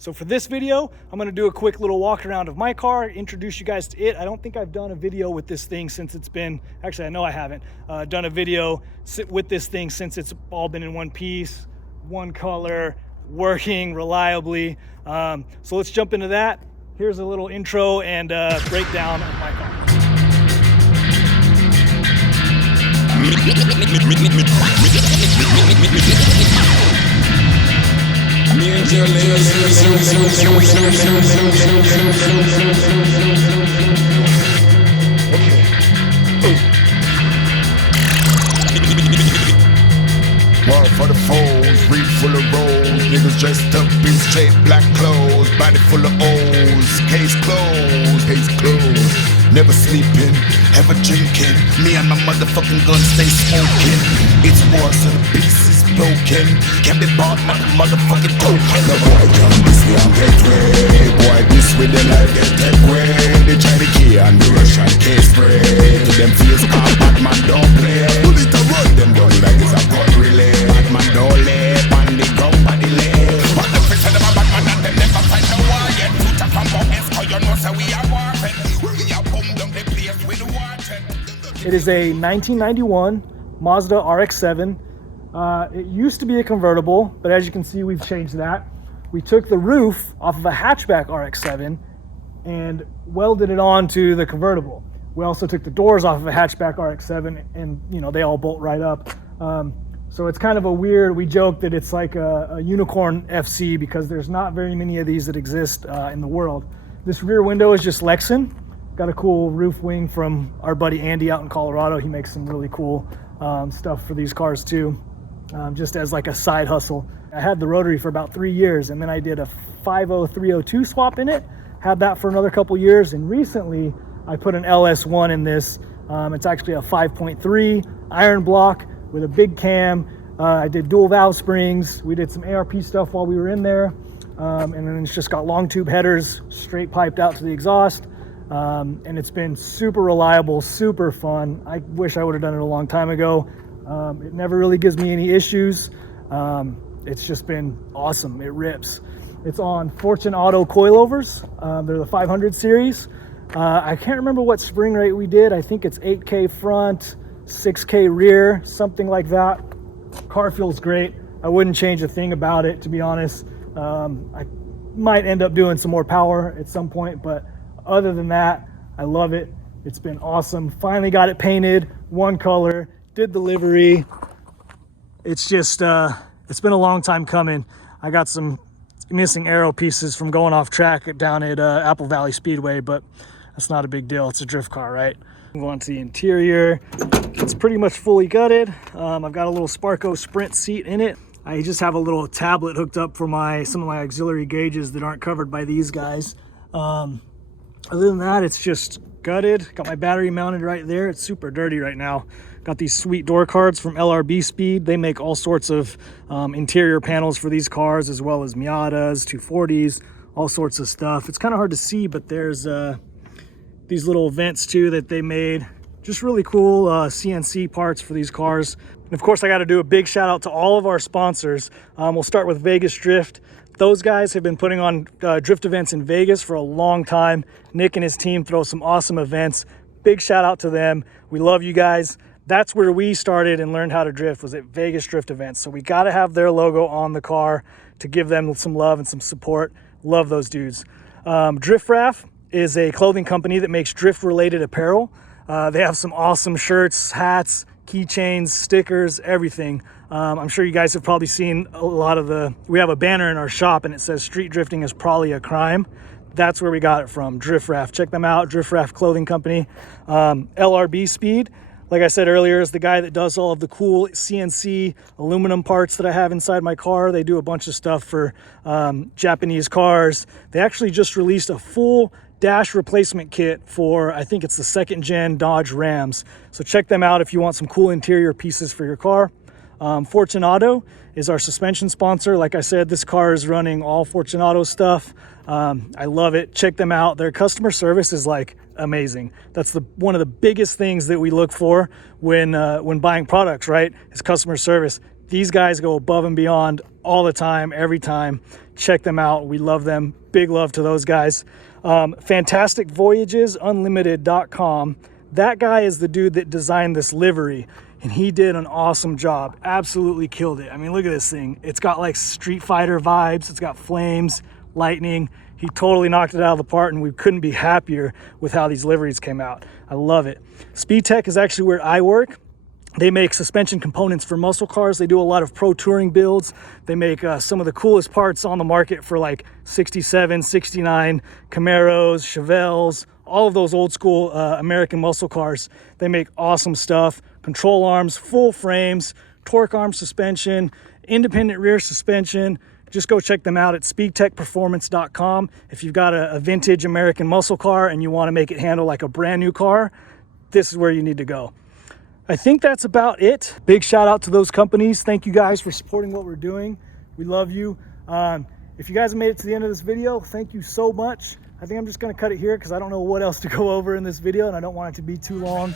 So for this video, I'm gonna do a quick little walk around of my car, introduce you guys to it. I don't think I've done a video with this thing since it's been, actually I know I haven't, done a video with this thing since it's all been in one piece, one color, working reliably. So let's jump into that. Here's a little intro and breakdown of my car. War for the foes, reef full of rolls, niggas dressed up in straight black clothes, body full of O's, case closed, never sleeping, ever drinking, me and my motherfucking gun stay smoking, it's war so the peace is broken, can be bought not a motherfucking token. The boy come this way and get way, boy this way the life get that way, they try to key and the Russian case spray, to them face car Batman don't play, bullet to run them down like it's a gun relay. Batman don't lay, on the ground body lay. But the fish of them a Batman and them never find no war yet. Future from Bones, cause you know so we are warping. We are boom down the place with water. It is a 1991 Mazda RX7. It used to be a convertible, but as you can see, we've changed that. We took the roof off of a hatchback RX7 and welded it onto the convertible. We also took the doors off of a hatchback RX7 and, you know, they all bolt right up. So it's kind of a weird, we joke that it's like a unicorn FC because there's not very many of these that exist in the world. This rear window is just Lexan. Got a cool roof wing from our buddy Andy out in Colorado. He makes some really cool stuff for these cars too, just as like a side hustle. I had the rotary for about 3 years and then I did a 50302 swap in it. Had that for another couple years, and recently I put an LS1 in this. It's actually a 5.3 iron block with a big cam. I did dual valve springs. We did some ARP stuff while we were in there. And then it's just got long tube headers, straight piped out to the exhaust. And it's been super reliable, super fun. I wish I would have done it a long time ago. It never really gives me any issues. It's just been awesome, it rips. It's on Fortune Auto coilovers. They're the 500 series. I can't remember what spring rate we did. I think it's 8K front, 6K rear, something like that. Car feels great. I wouldn't change a thing about it, to be honest. I might end up doing some more power at some point, but other than that, I love it. It's been awesome. Finally got it painted, one color, did the livery. It's just, it's been a long time coming. I got some missing aero pieces from going off track down at Apple Valley Speedway, but that's not a big deal. It's a drift car, right? Move on to the interior. It's pretty much fully gutted. I've got a little Sparco Sprint seat in it. I just have a little tablet hooked up for some of my auxiliary gauges that aren't covered by these guys. Other than that, it's just gutted. Got my battery mounted right there. It's super dirty right now. Got these sweet door cards from LRB Speed. They make all sorts of interior panels for these cars, as well as Miatas, 240s, all sorts of stuff. It's kind of hard to see, but there's these little vents too that they made. Just really cool CNC parts for these cars. And of course, I got to do a big shout out to all of our sponsors. We'll start with Vegas Drift. Those guys have been putting on drift events in Vegas for a long time. Nick and his team throw some awesome events. Big shout out to them. We love you guys. That's where we started and learned how to drift, was at Vegas Drift events. So we got to have their logo on the car to give them some love and some support. Love those dudes. Drift Raff is a clothing company that makes drift related apparel. They have some awesome shirts, hats, keychains, stickers, everything. I'm sure you guys have probably seen a lot of we have a banner in our shop and it says street drifting is probably a crime. That's where we got it from, Drift Raff. Check them out, Drift Raff Clothing Company. LRB Speed, like I said earlier, is the guy that does all of the cool CNC aluminum parts that I have inside my car. They do a bunch of stuff for Japanese cars. They actually just released a full dash replacement kit for, I think it's the 2nd gen Dodge Rams. So check them out if you want some cool interior pieces for your car. Fortunato is our suspension sponsor. Like I said, this car is running all Fortunato stuff. I love it. Check them out. Their customer service is like amazing. That's one of the biggest things that we look for when buying products, right? Is customer service. These guys go above and beyond all the time, every time. Check them out. We love them. Big love to those guys. FantasticVoyagesUnlimited.com. That guy is the dude that designed this livery, and he did an awesome job. Absolutely killed it. I mean, look at this thing. It's got like Street Fighter vibes. It's got flames, lightning. He totally knocked it out of the park, and we couldn't be happier with how these liveries came out. I love it. Speed Tech is actually where I work. They make suspension components for muscle cars. They do a lot of pro touring builds. They make some of the coolest parts on the market for like 67, 69 Camaros, Chevelles, all of those old school American muscle cars. They make awesome stuff. Control arms, full frames, torque arm suspension, independent rear suspension. Just go check them out at speedtechperformance.com. If you've got a vintage American muscle car and you want to make it handle like a brand new car, this is where you need to go. I think that's about it. Big shout out to those companies. Thank you guys for supporting what we're doing. We love you. If you guys have made it to the end of this video, thank you so much. I think I'm just gonna cut it here because I don't know what else to go over in this video and I don't want it to be too long.